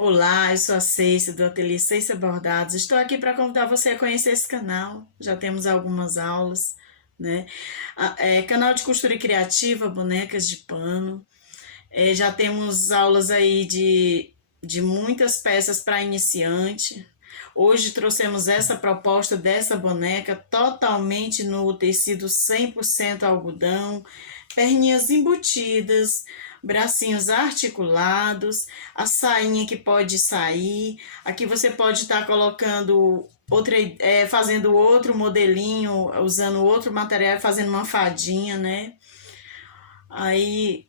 Olá, eu sou a Ceice do Ateliê Ceice Bordados. Estou aqui para convidar você a conhecer esse canal. Já temos algumas aulas, né? Canal de costura criativa, bonecas de pano. Já temos aulas aí de muitas peças para iniciante. Hoje trouxemos essa proposta dessa boneca totalmente no tecido 100% algodão, perninhas embutidas, bracinhos articulados, a sainha que pode sair. Aqui você pode estar colocando fazendo outro modelinho, usando outro material, fazendo uma fadinha, né? Aí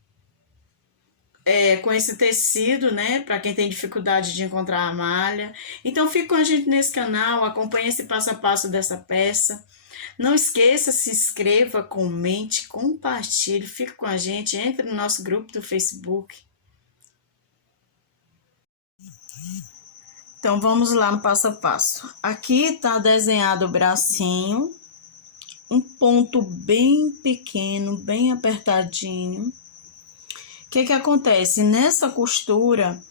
com esse tecido, né? Para quem tem dificuldade de encontrar a malha. Então fique com a gente nesse canal, acompanhe esse passo a passo dessa peça. Não esqueça, se inscreva, comente, compartilhe, fique com a gente, entre no nosso grupo do Facebook. Então vamos lá no passo a passo. Aqui tá desenhado o bracinho, um ponto bem pequeno, bem apertadinho. O que acontece? Nessa costura,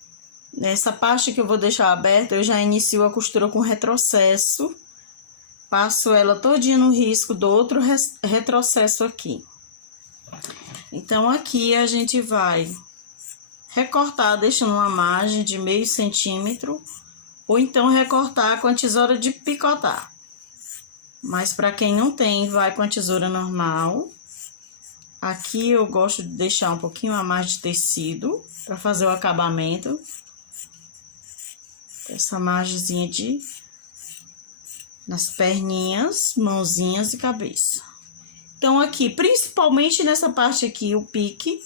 nessa parte que eu vou deixar aberta, eu já inicio a costura com retrocesso. Passo ela todinha no risco do outro retrocesso aqui. Então, aqui a gente vai recortar, deixando uma margem de meio centímetro, ou então recortar com a tesoura de picotar. Mas para quem não tem, vai com a tesoura normal. Aqui eu gosto de deixar um pouquinho a mais de tecido para fazer o acabamento. Essa margemzinha nas perninhas, mãozinhas e cabeça. Então, aqui, principalmente nessa parte aqui, o pique,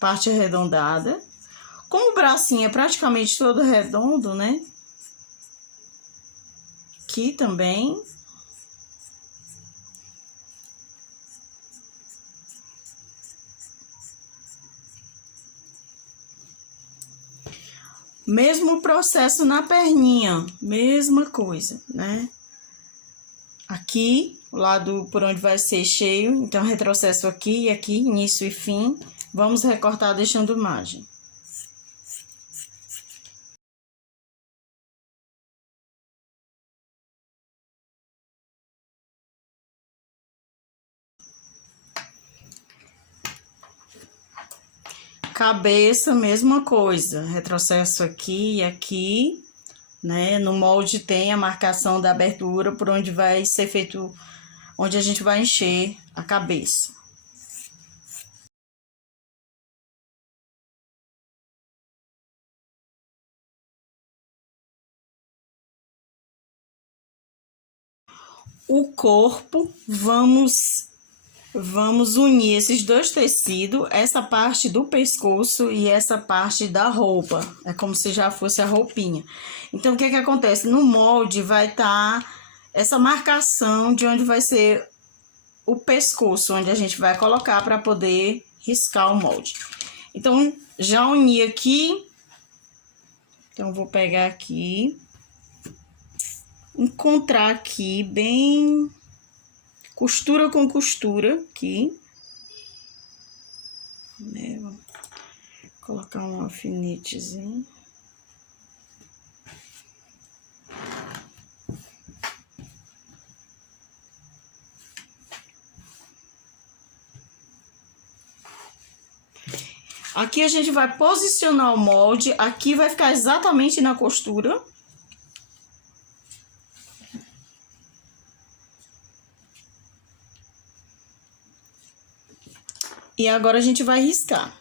parte arredondada. Como o bracinho é praticamente todo redondo, né? Aqui também. Mesmo processo na perninha, mesma coisa, né? Aqui, o lado por onde vai ser cheio, então retrocesso aqui e aqui, início e fim. Vamos recortar deixando margem. Cabeça, mesma coisa, retrocesso aqui e aqui, né? No molde tem a marcação da abertura por onde vai ser feito, onde a gente vai encher a cabeça. O corpo, vamos unir esses dois tecidos, essa parte do pescoço e essa parte da roupa. É como se já fosse a roupinha. Então, o que acontece? No molde vai estar essa marcação de onde vai ser o pescoço, onde a gente vai colocar para poder riscar o molde. Então, já uni aqui. Então, vou pegar aqui. Encontrar aqui bem costura com costura aqui, né? Vou colocar um alfinetezinho. Aqui a gente vai posicionar o molde, aqui vai ficar exatamente na costura. E agora a gente vai riscar.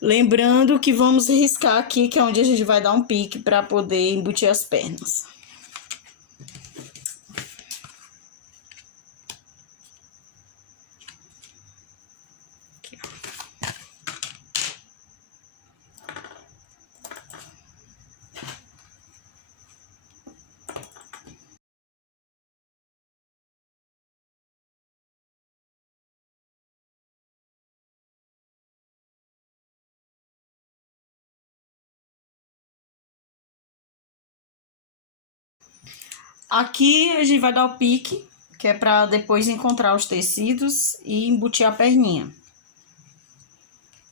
Lembrando que vamos riscar aqui, que é onde a gente vai dar um pique para poder embutir as pernas. Aqui a gente vai dar o pique, que é para depois encontrar os tecidos e embutir a perninha.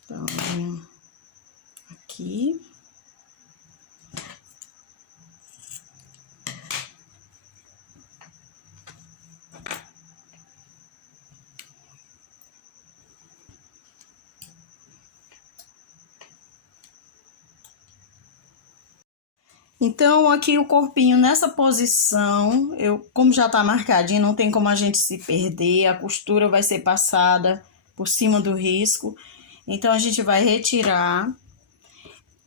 Então, aqui. Então, aqui o corpinho nessa posição, como já tá marcadinho, não tem como a gente se perder, a costura vai ser passada por cima do risco. Então, a gente vai retirar.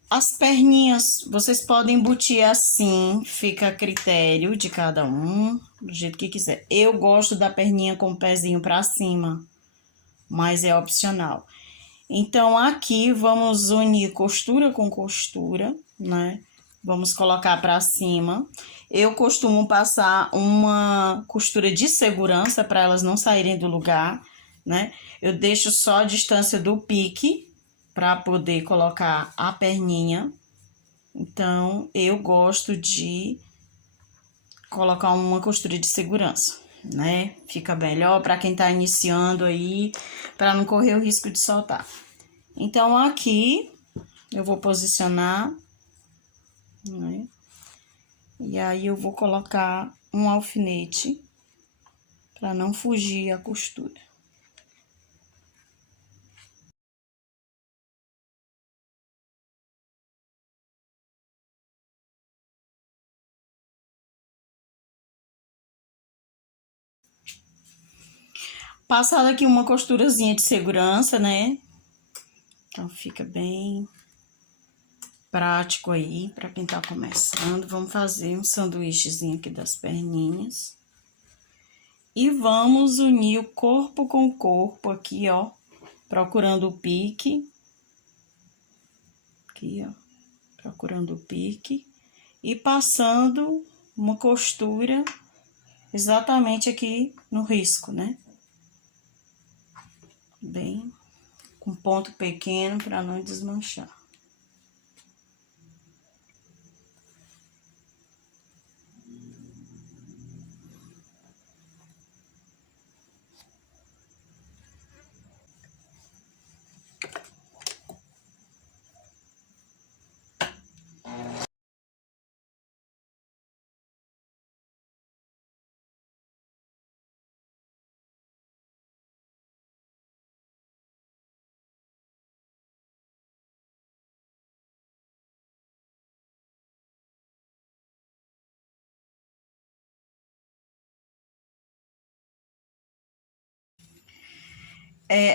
As perninhas, vocês podem embutir assim, fica a critério de cada um, do jeito que quiser. Eu gosto da perninha com o pezinho pra cima, mas é opcional. Então, aqui vamos unir costura com costura, né? Vamos colocar para cima. Eu costumo passar uma costura de segurança para elas não saírem do lugar, né? Eu deixo só a distância do pique para poder colocar a perninha. Então, eu gosto de colocar uma costura de segurança, né? Fica melhor para quem tá iniciando aí, para não correr o risco de soltar. Então, aqui eu vou posicionar, né? E aí eu vou colocar um alfinete para não fugir a costura. Passada aqui uma costurazinha de segurança, né? Então fica bem prático aí para quem tá começando. Vamos fazer um sanduíchezinho aqui das perninhas. E vamos unir o corpo com o corpo aqui, ó, procurando o pique. Aqui, ó, procurando o pique. E passando uma costura exatamente aqui no risco, né? Bem, com ponto pequeno para não desmanchar.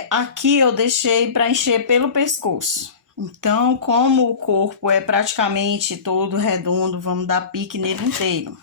Aqui eu deixei para encher pelo pescoço. Então, como o corpo é praticamente todo redondo, vamos dar pique nele inteiro.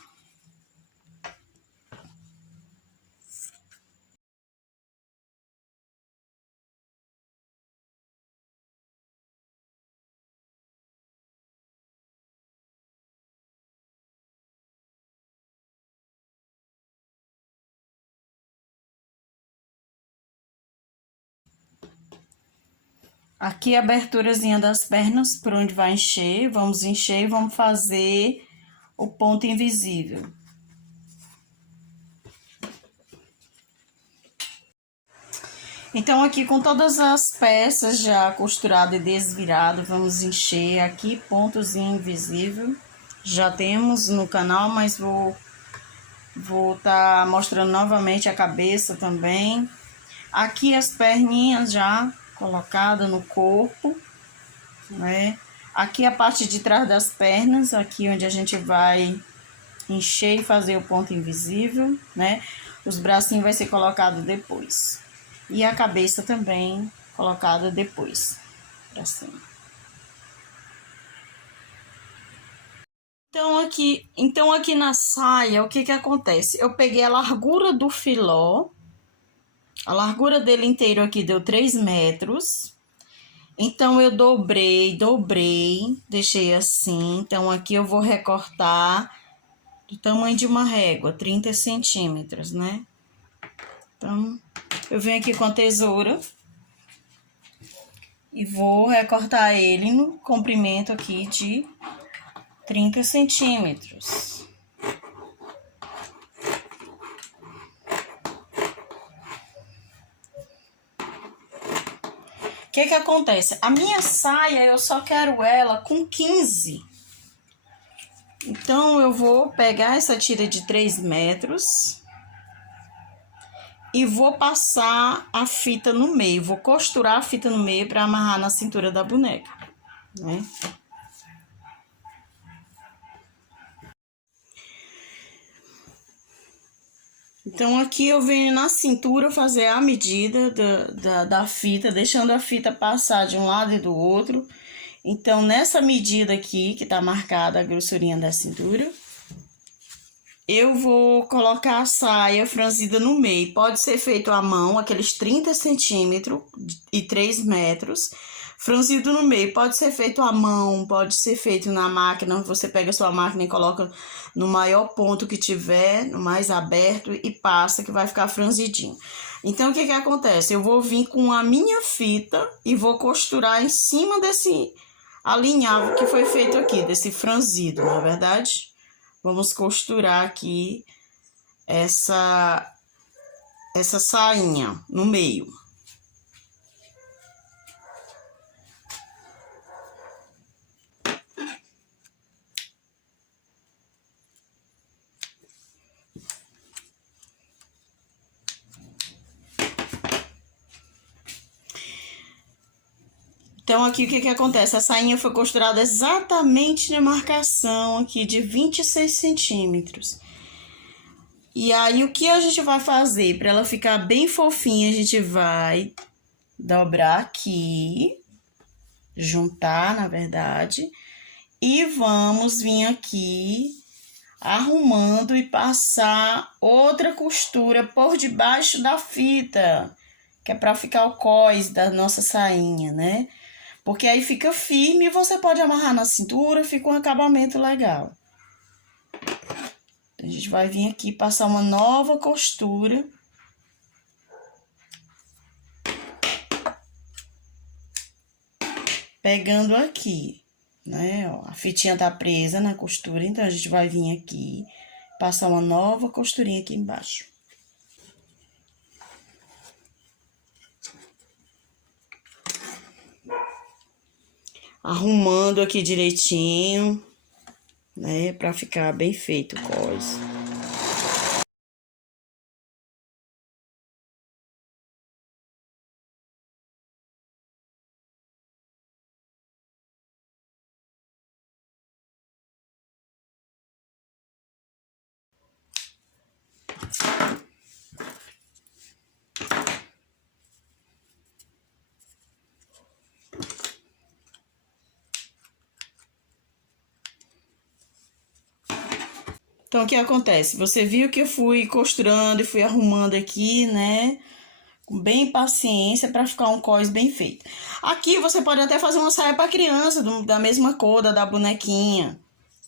Aqui a aberturazinha das pernas, por onde vai encher, vamos encher e vamos fazer o ponto invisível. Então, aqui com todas as peças já costuradas e desviradas, vamos encher aqui pontozinho invisível. Já temos no canal, mas vou tá mostrando novamente a cabeça também. Aqui as perninhas já colocadas no corpo, né? Aqui a parte de trás das pernas, aqui onde a gente vai encher e fazer o ponto invisível, né? Os bracinhos vai ser colocado depois. E a cabeça também colocada depois, pra cima. Então aqui na saia, o que que acontece? Eu peguei a largura do filó, a largura dele inteiro aqui deu 3 metros. Então, eu dobrei, deixei assim. Então, aqui eu vou recortar do tamanho de uma régua, 30 centímetros, né? Então, eu venho aqui com a tesoura e vou recortar ele no comprimento aqui de 30 centímetros. O que que acontece? A minha saia, eu só quero ela com 15. Então, eu vou pegar essa tira de 3 metros e vou passar a fita no meio. Vou costurar a fita no meio para amarrar na cintura da boneca, né? Então, aqui eu venho na cintura fazer a medida da fita, deixando a fita passar de um lado e do outro. Então, nessa medida aqui, que tá marcada a grossurinha da cintura, eu vou colocar a saia franzida no meio. Pode ser feito à mão, aqueles 30 centímetros e 3 metros. Franzido no meio, pode ser feito à mão, pode ser feito na máquina. Você pega a sua máquina e coloca no maior ponto que tiver, no mais aberto, e passa, que vai ficar franzidinho. Então, o que que acontece? Eu vou vir com a minha fita e vou costurar em cima desse alinhavo que foi feito aqui, desse franzido, não é verdade? Vamos costurar aqui essa sainha no meio. Então, aqui o que que acontece? A sainha foi costurada exatamente na marcação aqui de 26 centímetros. E aí, o que a gente vai fazer? Para ela ficar bem fofinha, a gente vai dobrar aqui, juntar, na verdade, e vamos vir aqui arrumando e passar outra costura por debaixo da fita, que é para ficar o cós da nossa sainha, né? Porque aí fica firme e você pode amarrar na cintura, fica um acabamento legal. Então, a gente vai vir aqui passar uma nova costura. Pegando aqui, né? Ó, a fitinha tá presa na costura, então a gente vai vir aqui, passar uma nova costurinha aqui embaixo. Arrumando aqui direitinho, né, pra ficar bem feito o cós. Então, o que acontece? Você viu que eu fui costurando e fui arrumando aqui, né? Com bem paciência para ficar um cós bem feito. Aqui você pode até fazer uma saia para criança, da mesma cor da bonequinha,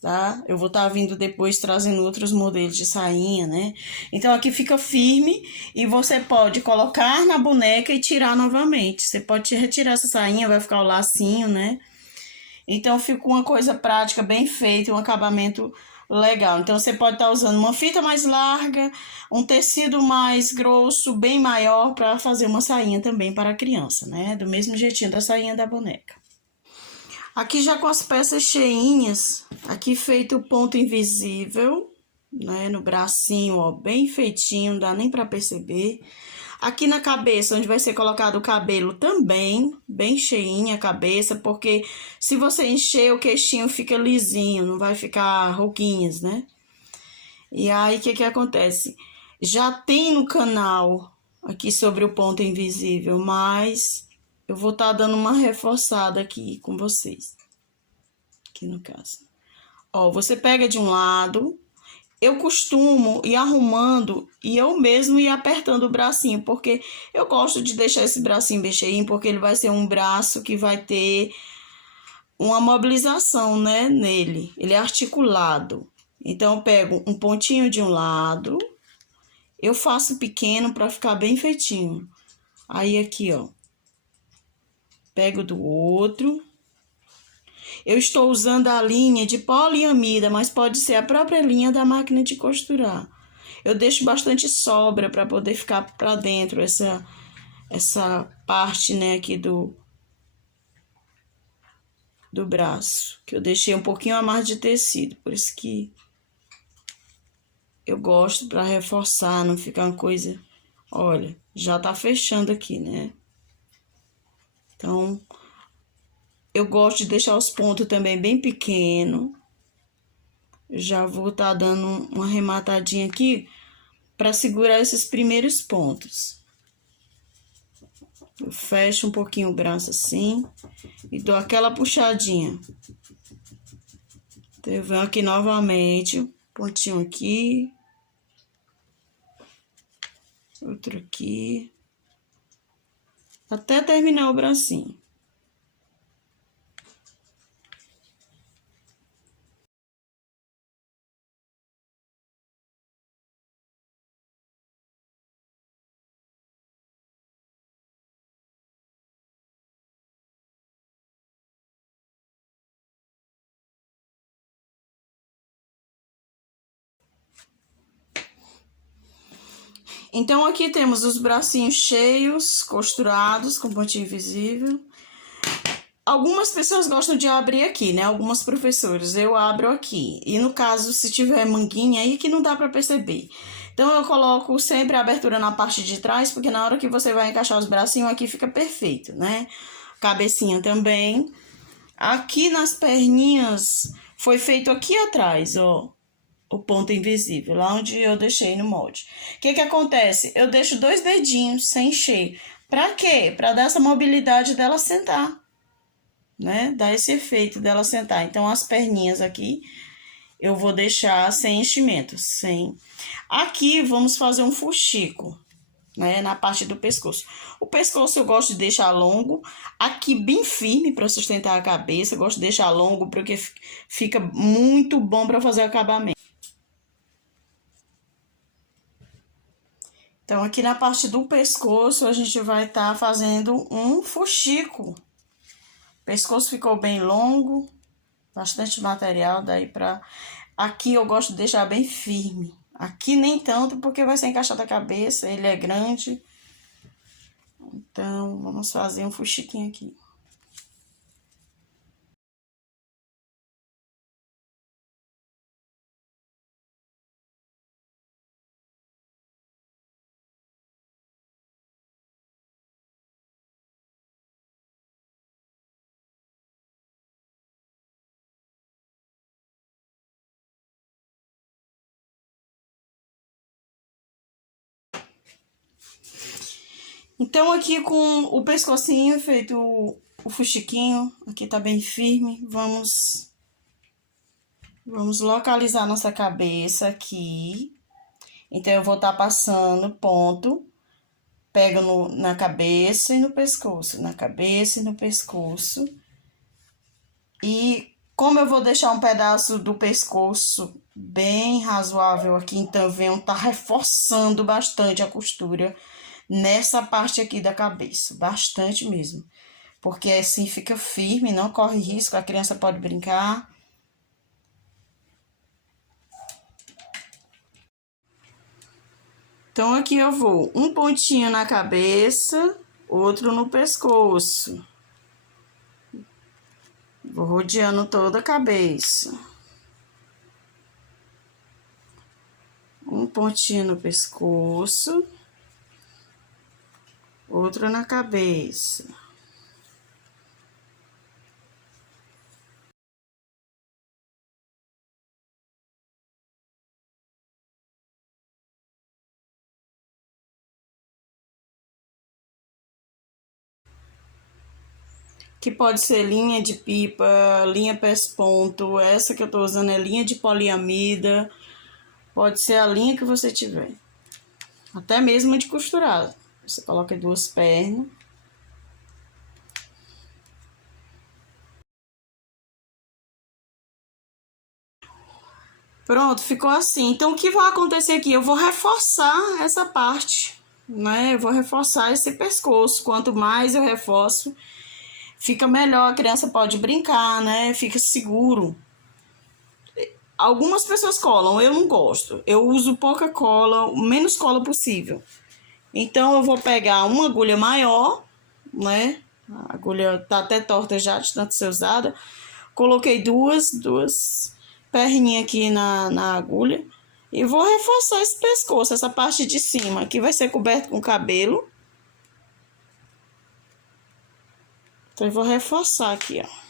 tá? Eu vou estar vindo depois trazendo outros modelos de sainha, né? Então, aqui fica firme e você pode colocar na boneca e tirar novamente. Você pode retirar essa sainha, vai ficar o lacinho, né? Então, fica uma coisa prática, bem feita, um acabamento legal. Então, você pode estar usando uma fita mais larga, um tecido mais grosso, bem maior, para fazer uma sainha também para a criança, né? Do mesmo jeitinho da sainha da boneca. Aqui já com as peças cheinhas, aqui feito o ponto invisível, né? No bracinho, ó, bem feitinho, não dá nem para perceber. Aqui na cabeça, onde vai ser colocado o cabelo também, bem cheinha a cabeça, porque se você encher, o queixinho fica lisinho, não vai ficar ruguinhas, né? E aí, o que que acontece? Já tem no canal aqui sobre o ponto invisível, mas eu vou estar dando uma reforçada aqui com vocês. Aqui no caso. Ó, você pega de um lado. Eu costumo ir arrumando e eu mesmo ir apertando o bracinho, porque eu gosto de deixar esse bracinho bem cheinho, porque ele vai ser um braço que vai ter uma mobilização, né, nele. Ele é articulado. Então, eu pego um pontinho de um lado, eu faço pequeno para ficar bem feitinho. Aí, aqui, ó, pego do outro. Eu estou usando a linha de poliamida, mas pode ser a própria linha da máquina de costurar. Eu deixo bastante sobra para poder ficar para dentro essa parte, né, aqui do braço, que eu deixei um pouquinho a mais de tecido, por isso que eu gosto para reforçar, não ficar uma coisa... Olha, já tá fechando aqui, né? Então, eu gosto de deixar os pontos também bem pequeno. Já vou tá dando uma arrematadinha aqui para segurar esses primeiros pontos. Eu fecho um pouquinho o braço assim e dou aquela puxadinha. Então, eu venho aqui novamente, pontinho aqui, outro aqui, até terminar o bracinho. Então, aqui temos os bracinhos cheios, costurados, com pontinho invisível. Algumas pessoas gostam de abrir aqui, né? Algumas professoras, eu abro aqui. E no caso, se tiver manguinha aí, que não dá pra perceber. Então, eu coloco sempre a abertura na parte de trás, porque na hora que você vai encaixar os bracinhos, aqui fica perfeito, né? Cabecinha também. Aqui nas perninhas, foi feito aqui atrás, ó. O ponto invisível, lá onde eu deixei no molde. O que que acontece? Eu deixo 2 dedinhos sem encher. Pra quê? Pra dar essa mobilidade dela sentar, né? Dar esse efeito dela sentar. Então, as perninhas aqui, eu vou deixar sem enchimento, sem... Aqui, vamos fazer um fuxico, né? Na parte do pescoço. O pescoço eu gosto de deixar longo, aqui bem firme para sustentar a cabeça. Eu gosto de deixar longo porque fica muito bom para fazer o acabamento. Então, aqui na parte do pescoço, a gente vai estar fazendo um fuxico. O pescoço ficou bem longo, bastante material, daí pra... Aqui eu gosto de deixar bem firme. Aqui nem tanto, porque vai ser encaixado a cabeça, ele é grande. Então, vamos fazer um fuxiquinho aqui. Então, aqui com o pescocinho feito o fuxiquinho, aqui tá bem firme, vamos localizar nossa cabeça aqui. Então, eu vou estar passando ponto, pego na cabeça e no pescoço, na cabeça e no pescoço. E como eu vou deixar um pedaço do pescoço bem razoável aqui, então eu venho tá reforçando bastante a costura nessa parte aqui da cabeça, bastante mesmo. Porque assim fica firme, não corre risco, a criança pode brincar. Então, aqui eu vou um pontinho na cabeça, outro no pescoço. Vou rodeando toda a cabeça. Um pontinho no pescoço, outro na cabeça. Que pode ser linha de pipa, linha pés-ponto, essa que eu tô usando é linha de poliamida, pode ser a linha que você tiver, até mesmo de costurada. Você coloca 2 pernas. Pronto, ficou assim. Então, o que vai acontecer aqui? Eu vou reforçar essa parte, né? Eu vou reforçar esse pescoço. Quanto mais eu reforço, fica melhor, a criança pode brincar, né? Fica seguro. Algumas pessoas colam, eu não gosto. Eu uso pouca cola, o menos cola possível. Então, eu vou pegar uma agulha maior, né? A agulha tá até torta já, de tanto ser usada. Coloquei duas perninhas aqui na agulha. E vou reforçar esse pescoço, essa parte de cima. Aqui vai ser coberto com cabelo. Então, eu vou reforçar aqui, ó.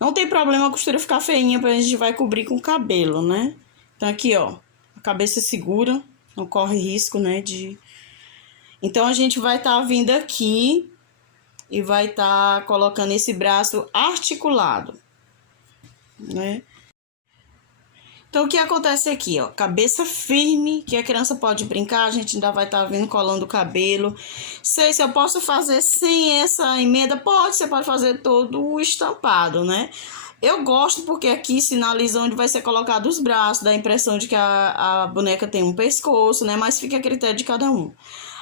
Não tem problema a costura ficar feinha, porque a gente vai cobrir com cabelo, né? Então, aqui, ó, a cabeça segura, não corre risco, né, de... Então, a gente vai estar vindo aqui e vai estar colocando esse braço articulado, né? Então, o que acontece aqui, ó, cabeça firme, que a criança pode brincar, a gente ainda vai estar vindo colando o cabelo. Sei se eu posso fazer sem essa emenda, pode, você pode fazer todo o estampado, né? Eu gosto porque aqui sinaliza onde vai ser colocado os braços, dá a impressão de que a boneca tem um pescoço, né? Mas fica a critério de cada um.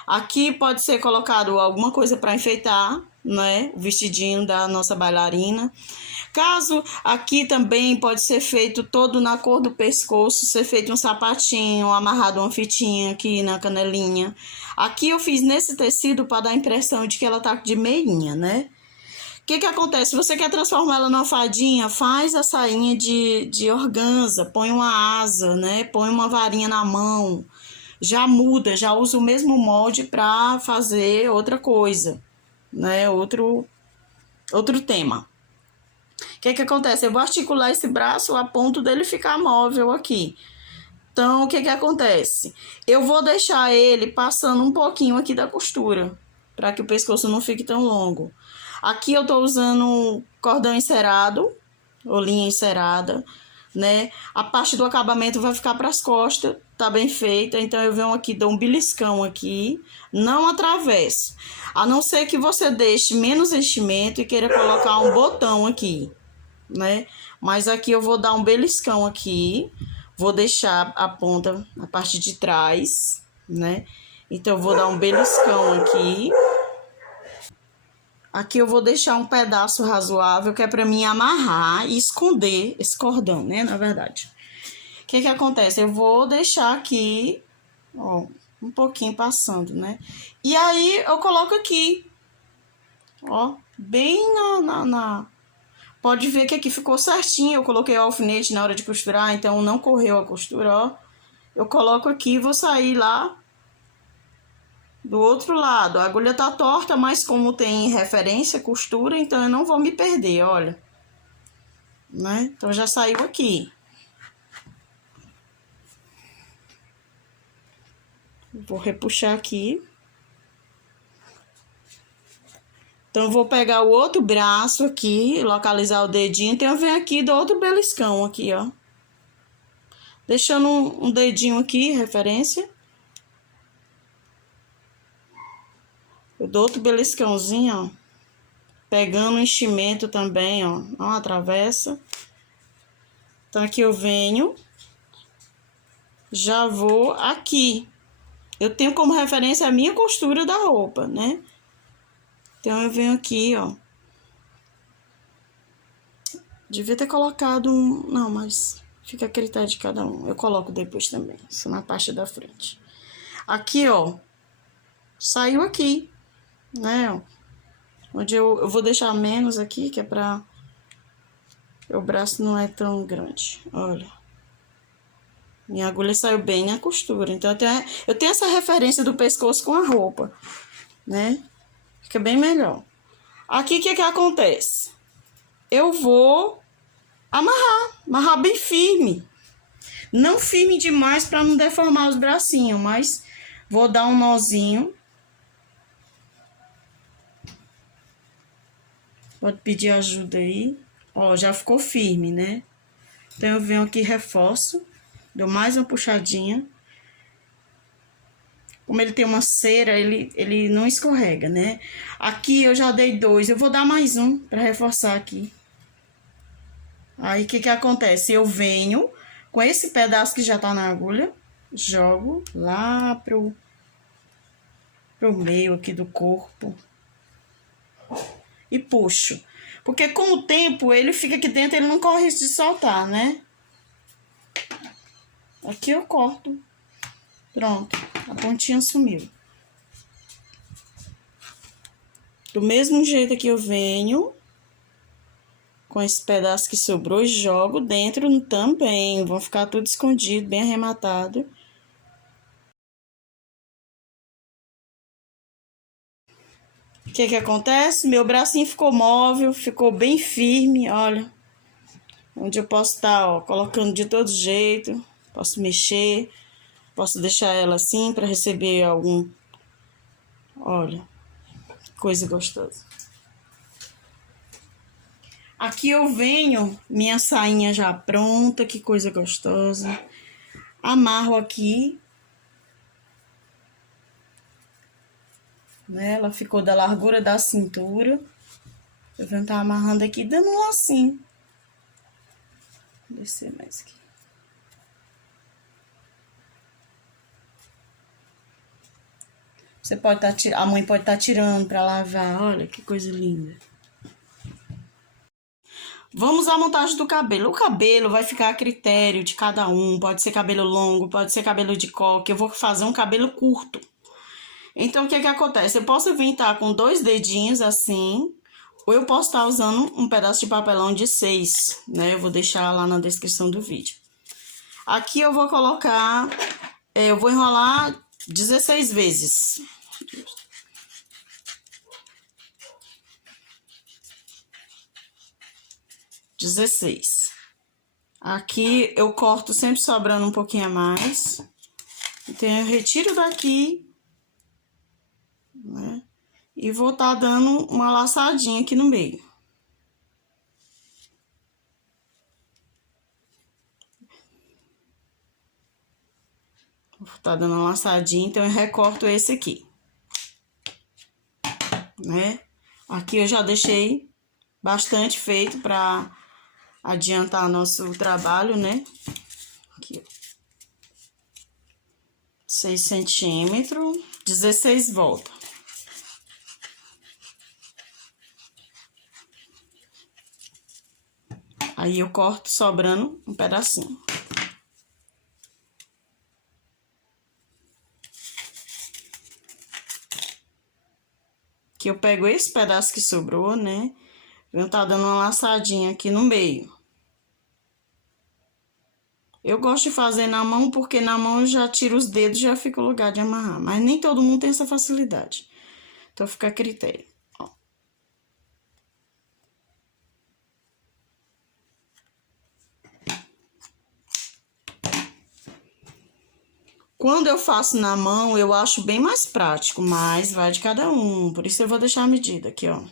Aqui pode ser colocado alguma coisa para enfeitar, né? O vestidinho da nossa bailarina. Caso aqui também pode ser feito todo na cor do pescoço, ser feito um sapatinho, amarrado uma fitinha aqui na canelinha. Aqui eu fiz nesse tecido para dar a impressão de que ela tá de meinha, né? O que acontece? Se você quer transformar ela numa fadinha, faz a sainha de organza, põe uma asa, né? Põe uma varinha na mão. Já muda, já usa o mesmo molde para fazer outra coisa, né? Outro tema. O que acontece? Eu vou articular esse braço a ponto dele ficar móvel aqui. Então, o que acontece? Eu vou deixar ele passando um pouquinho aqui da costura, para que o pescoço não fique tão longo. Aqui eu tô usando cordão encerado, ou linha encerada, né? A parte do acabamento vai ficar para as costas, tá bem feita. Então, eu venho aqui, dou um beliscão aqui, não atravesso. A não ser que você deixe menos enchimento e queira colocar um botão aqui, né? Mas aqui eu vou dar um beliscão aqui, vou deixar a ponta, a parte de trás, né? Então, eu vou dar um beliscão aqui. Aqui eu vou deixar um pedaço razoável, que é para mim amarrar e esconder esse cordão, né? Na verdade. O que acontece? Eu vou deixar aqui, ó, um pouquinho passando, né? E aí, eu coloco aqui, ó, bem Pode ver que aqui ficou certinho, eu coloquei o alfinete na hora de costurar, então não correu a costura, ó. Eu coloco aqui e vou sair lá do outro lado. A agulha tá torta, mas como tem referência, costura, então eu não vou me perder, olha. Né? Então já saiu aqui. Vou repuxar aqui. Então, eu vou pegar o outro braço aqui, localizar o dedinho. Então, eu venho aqui do outro beliscão aqui, ó. Deixando um dedinho aqui, referência. Eu dou outro beliscãozinho, ó. Pegando o enchimento também, ó. Não atravessa. Então, aqui eu venho. Já vou aqui. Eu tenho como referência a minha costura da roupa, né? Então, eu venho aqui, ó. Devia ter colocado um... Não, mas fica a critério de cada um. Eu coloco depois também, isso na parte da frente. Aqui, ó. Saiu aqui, né? Onde eu vou deixar menos aqui, que é pra... O braço não é tão grande, olha. Minha agulha saiu bem na costura. Então, eu tenho essa referência do pescoço com a roupa, né? Fica bem melhor. Aqui, o que acontece? Eu vou amarrar bem firme. Não firme demais para não deformar os bracinhos, mas vou dar um nozinho. Pode pedir ajuda aí. Ó, já ficou firme, né? Então, eu venho aqui e reforço. Dou mais uma puxadinha. Como ele tem uma cera, ele não escorrega, né? Aqui eu já dei 2. Eu vou dar mais um para reforçar aqui. Aí, o que acontece? Eu venho com esse pedaço que já tá na agulha, jogo lá pro meio aqui do corpo. e puxo. Porque com o tempo ele fica aqui dentro, ele não corre risco de soltar, né? Aqui eu corto. Pronto, a pontinha sumiu. Do mesmo jeito que eu venho, com esse pedaço que sobrou, jogo dentro também. Vão ficar tudo escondido, bem arrematado. O que que acontece? Meu bracinho ficou móvel, ficou bem firme, olha. Onde eu posso estar, ó, colocando de todo jeito. Posso mexer, posso deixar ela assim para receber algum... Olha, que coisa gostosa. Aqui eu venho, minha sainha já pronta, que coisa gostosa. Amarro aqui. Né? Ela ficou da largura da cintura. Eu venho estar amarrando aqui, dando um lacinho. Vou descer mais aqui. Você pode estar, a mãe pode estar tirando para lavar. Olha que coisa linda. Vamos à montagem do cabelo. O cabelo vai ficar a critério de cada um. Pode ser cabelo longo, pode ser cabelo de coque. Eu vou fazer um cabelo curto. Então, o que que acontece? Eu posso vir estar com 2 dedinhos assim, ou eu posso estar usando um pedaço de papelão de 6, né? Eu vou deixar lá na descrição do vídeo. Aqui eu vou colocar, eu vou enrolar 16 vezes. 16. Aqui eu corto sempre sobrando um pouquinho a mais. Então, eu retiro daqui, né? E vou estar dando uma laçadinha aqui no meio. Vou estar dando uma laçadinha, então eu recorto esse aqui, né? Aqui eu já deixei bastante feito para adiantar nosso trabalho, né? Aqui, 6 centímetros, 16 voltas. Aí eu corto sobrando um pedacinho. Que eu pego esse pedaço que sobrou, né? Eu tá dando uma laçadinha aqui no meio. Eu gosto de fazer na mão, porque na mão eu já tiro os dedos e já fica o lugar de amarrar. Mas nem todo mundo tem essa facilidade. Então, fica a critério. Ó. Quando eu faço na mão, eu acho bem mais prático, mas vai de cada um. Por isso, eu vou deixar a medida aqui, ó.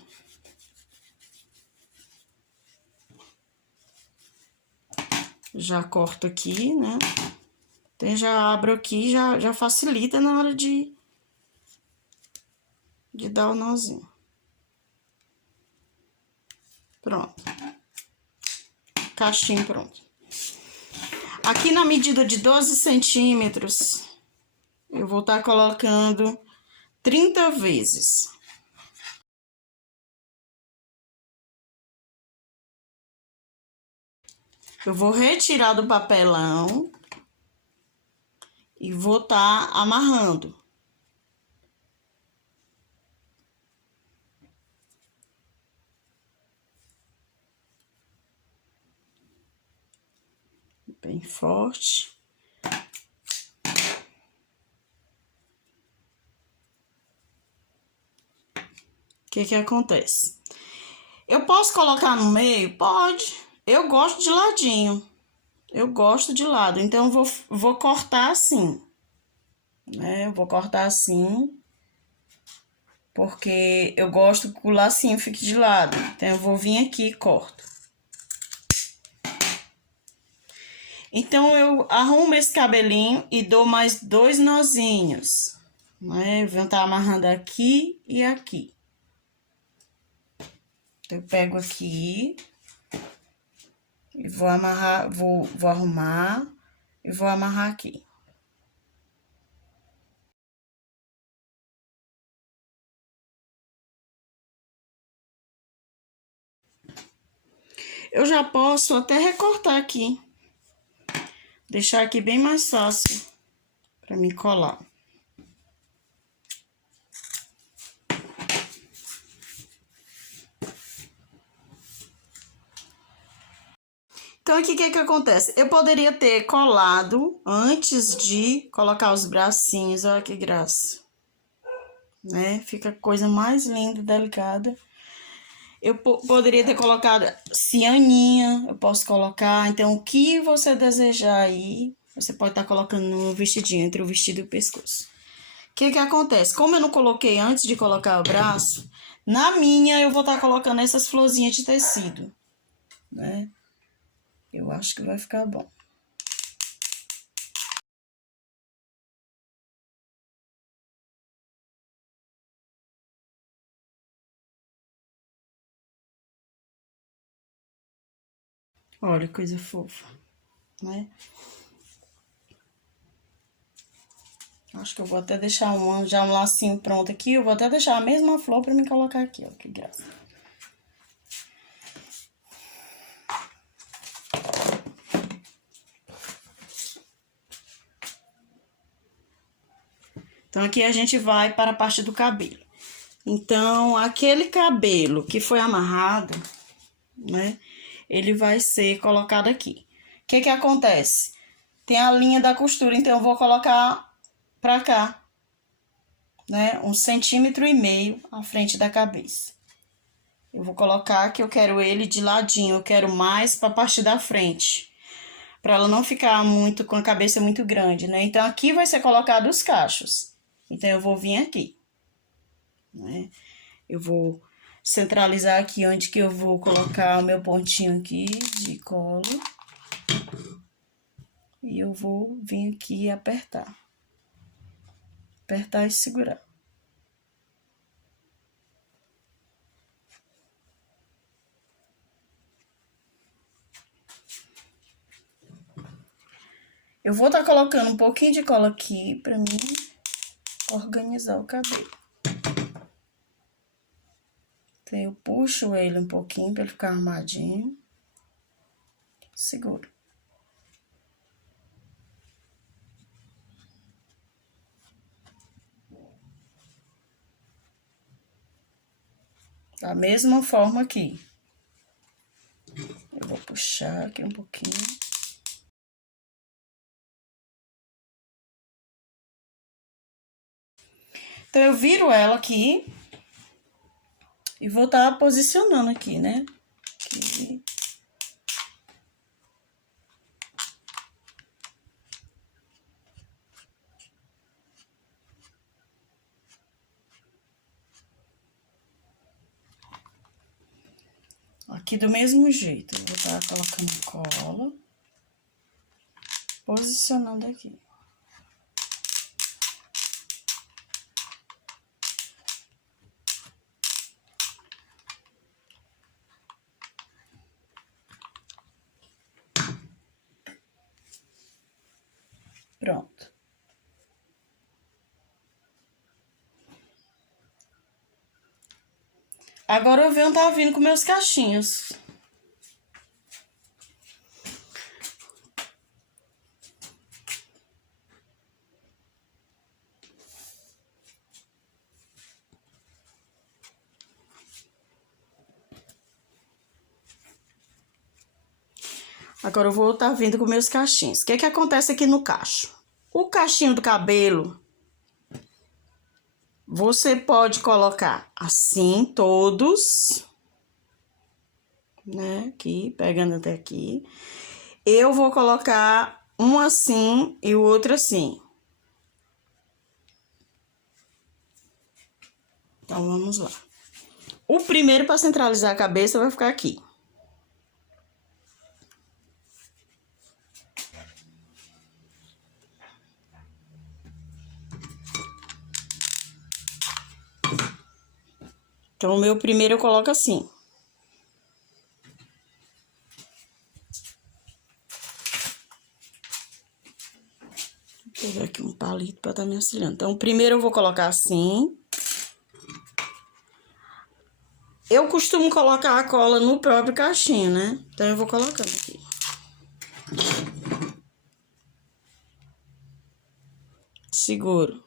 Já corto aqui, né? Então, já abro aqui, já facilita na hora de dar o nozinho. Pronto. Caixinho pronto. Aqui na medida de 12 centímetros, eu vou estar colocando 30 vezes. Eu vou retirar do papelão e vou estar amarrando. Bem forte. O que que acontece? Eu posso colocar no meio? Pode. Eu gosto de ladinho. Eu gosto de lado. Então, eu vou cortar assim. Né? Eu vou cortar assim. Porque eu gosto que o lacinho fique de lado. Então, eu vou vir aqui e corto. Então, eu arrumo esse cabelinho e dou mais 2 nozinhos. Né? Eu vou estar amarrando aqui e aqui. Eu pego aqui e vou amarrar, vou arrumar e vou amarrar aqui. Eu já posso até recortar aqui. Deixar aqui bem mais fácil para me colar. Então, aqui o que que acontece? Eu poderia ter colado antes de colocar os bracinhos. Olha que graça. Né? Fica a coisa mais linda e delicada. Eu poderia ter colocado cianinha, eu posso colocar. Então, o que você desejar aí, você pode estar colocando no vestidinho, entre o vestido e o pescoço. O que que acontece? Como eu não coloquei antes de colocar o braço, na minha eu vou estar colocando essas florzinhas de tecido, né? Eu acho que vai ficar bom. Olha, coisa fofa, né? Acho que eu vou até deixar já um lacinho pronto aqui. Eu vou até deixar a mesma flor pra me colocar aqui, ó. Que graça. Então, aqui a gente vai para a parte do cabelo. Então, aquele cabelo que foi amarrado, né? Ele vai ser colocado aqui. O que que acontece? Tem a linha da costura, então eu vou colocar pra cá, né? 1,5 centímetros à frente da cabeça. Eu vou colocar que eu quero ele de ladinho, eu quero mais pra parte da frente. Pra ela não ficar muito com a cabeça muito grande, né? Então, aqui vai ser colocado os cachos. Então, eu vou vir aqui, né? Eu vou centralizar aqui onde que eu vou colocar o meu pontinho aqui de colo. E eu vou vir aqui e apertar. Apertar e segurar. Eu vou estar colocando um pouquinho de cola aqui pra mim organizar o cabelo. Então, eu puxo ele um pouquinho pra ele ficar armadinho. Seguro. Da mesma forma aqui. Eu vou puxar aqui um pouquinho. Então, eu viro ela aqui e vou estar posicionando aqui, né? Aqui. Aqui do mesmo jeito, eu vou estar colocando cola, posicionando aqui. Pronto. Agora eu venho tá vindo com meus cachinhos. Agora eu vou estar vindo com meus cachinhos. O que que acontece aqui no cacho? O cachinho do cabelo, você pode colocar assim todos, né? Aqui, pegando até aqui. Eu vou colocar um assim e o outro assim. Então, vamos lá. O primeiro, para centralizar a cabeça, vai ficar aqui. Então, o meu primeiro eu coloco assim. Vou pegar aqui um palito para estar me auxiliando. Então, o primeiro eu vou colocar assim. Eu costumo colocar a cola no próprio caixinho, né? Então eu vou colocando aqui. Seguro.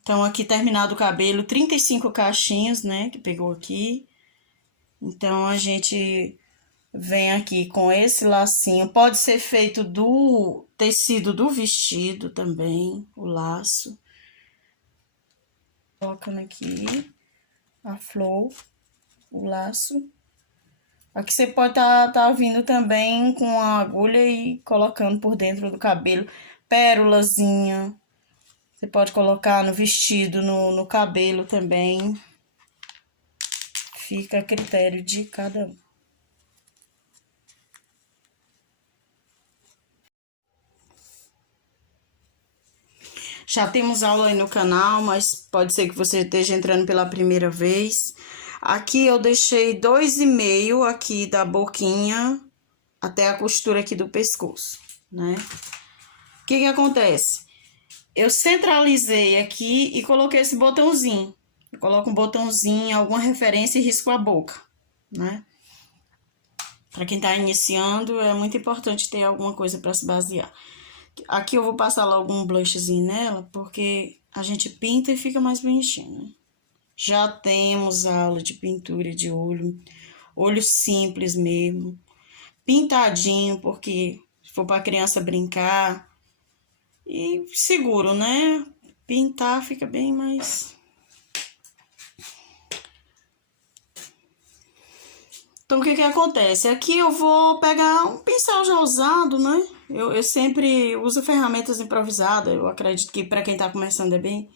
Então, aqui terminado o cabelo, 35 caixinhas, né? Que pegou aqui. Então, a gente vem aqui com esse lacinho. Pode ser feito do tecido do vestido também, o laço. Colocando aqui a flor, o laço. Aqui você pode tá vindo também com a agulha e colocando por dentro do cabelo. Pérolazinha. Você pode colocar no vestido, no cabelo também. Fica a critério de cada um. Já temos aula aí no canal, mas pode ser que você esteja entrando pela primeira vez. Aqui eu deixei 2,5 aqui da boquinha até a costura aqui do pescoço, né? O que acontece? Eu centralizei aqui e coloquei esse botãozinho. Eu coloco um botãozinho, alguma referência e risco a boca, né? Para quem tá iniciando, é muito importante ter alguma coisa para se basear. Aqui eu vou passar logo um blushzinho nela, porque a gente pinta e fica mais bonitinho, né? Já temos aula de pintura de olho, olho simples mesmo, pintadinho, porque se for para criança brincar, e seguro, né? Pintar fica bem mais... Então, o que acontece? Aqui eu vou pegar um pincel já usado, né? Eu sempre uso ferramentas improvisadas. Eu acredito que para quem tá começando é bem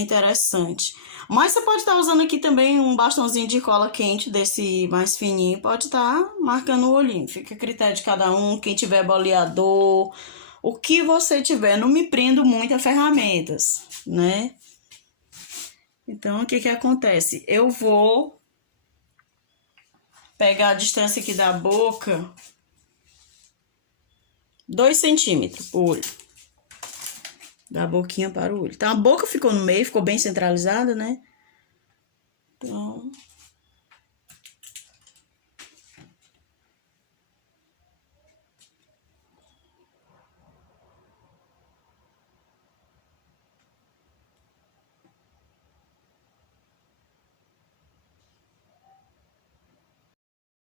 interessante. Mas você pode estar usando aqui também um bastãozinho de cola quente desse mais fininho. Pode estar marcando o olhinho. Fica a critério de cada um. Quem tiver boleador, o que você tiver. Não me prendo muito a ferramentas, né? Então, o que acontece? Eu vou pegar a distância aqui da boca, 2 centímetros o olho. Da boquinha para o olho. Então, a boca ficou no meio, ficou bem centralizada, né? Então...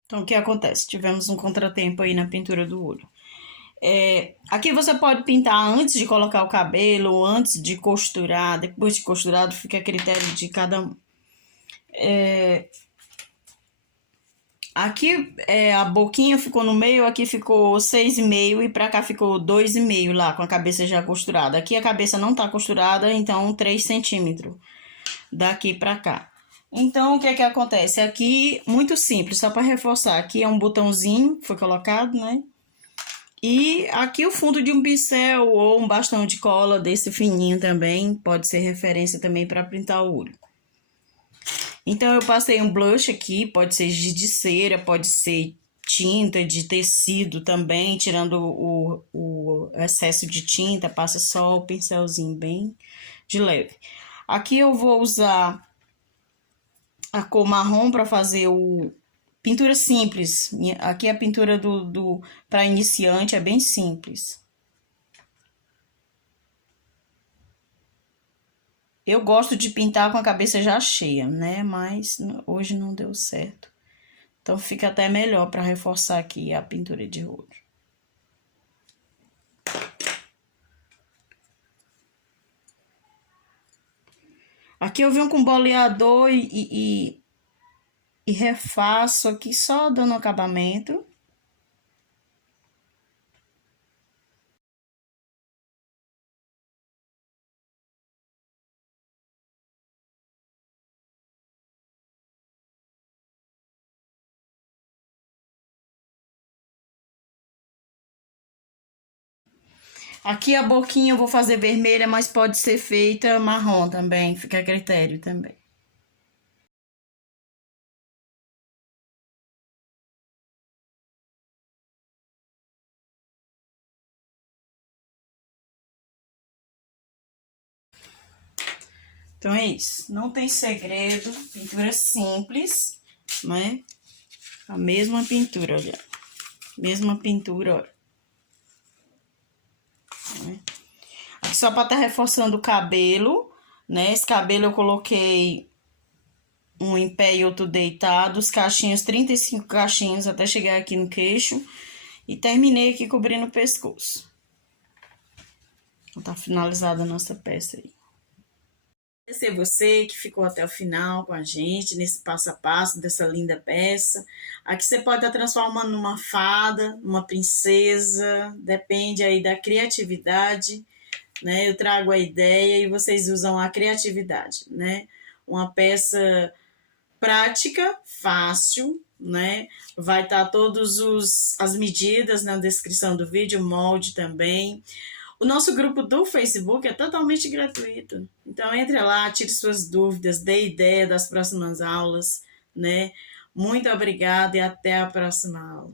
Então, o que acontece? Tivemos um contratempo aí na pintura do olho. Aqui você pode pintar antes de colocar o cabelo, antes de costurar, depois de costurado, fica a critério de cada um. Aqui a boquinha ficou no meio, aqui ficou 6,5 e pra cá ficou 2,5 lá, com a cabeça já costurada. Aqui a cabeça não tá costurada, então 3 centímetros daqui pra cá. Então, o que acontece? Aqui, muito simples, só para reforçar, aqui é um botãozinho que foi colocado, né? E aqui o fundo de um pincel ou um bastão de cola desse fininho também, pode ser referência também para pintar o olho. Então, eu passei um blush aqui, pode ser de cera, pode ser tinta de tecido também, tirando o excesso de tinta, passa só o pincelzinho bem de leve. Aqui eu vou usar a cor marrom para fazer pintura simples. Aqui a pintura para iniciante é bem simples. Eu gosto de pintar com a cabeça já cheia, né? Mas hoje não deu certo. Então fica até melhor para reforçar aqui a pintura de olho. Aqui eu venho com boleador e refaço aqui só dando acabamento. Aqui a boquinha eu vou fazer vermelha, mas pode ser feita marrom também, fica a critério também. Então é isso, não tem segredo, pintura simples, né? A mesma pintura, olha. Mesma pintura, olha. Aqui só para estar reforçando o cabelo, né? Esse cabelo eu coloquei um em pé e outro deitado, os cachinhos, 35 cachinhos até chegar aqui no queixo. E terminei aqui cobrindo o pescoço. Então tá finalizada a nossa peça aí. Agradecer você que ficou até o final com a gente, nesse passo a passo dessa linda peça. Aqui você pode estar transformando numa fada, numa princesa, depende aí da criatividade, né? Eu trago a ideia e vocês usam a criatividade, né? Uma peça prática, fácil, né? Vai estar todas as medidas na descrição do vídeo, o molde também. O nosso grupo do Facebook é totalmente gratuito. Então, entre lá, tire suas dúvidas, dê ideia das próximas aulas, né? Muito obrigada e até a próxima aula.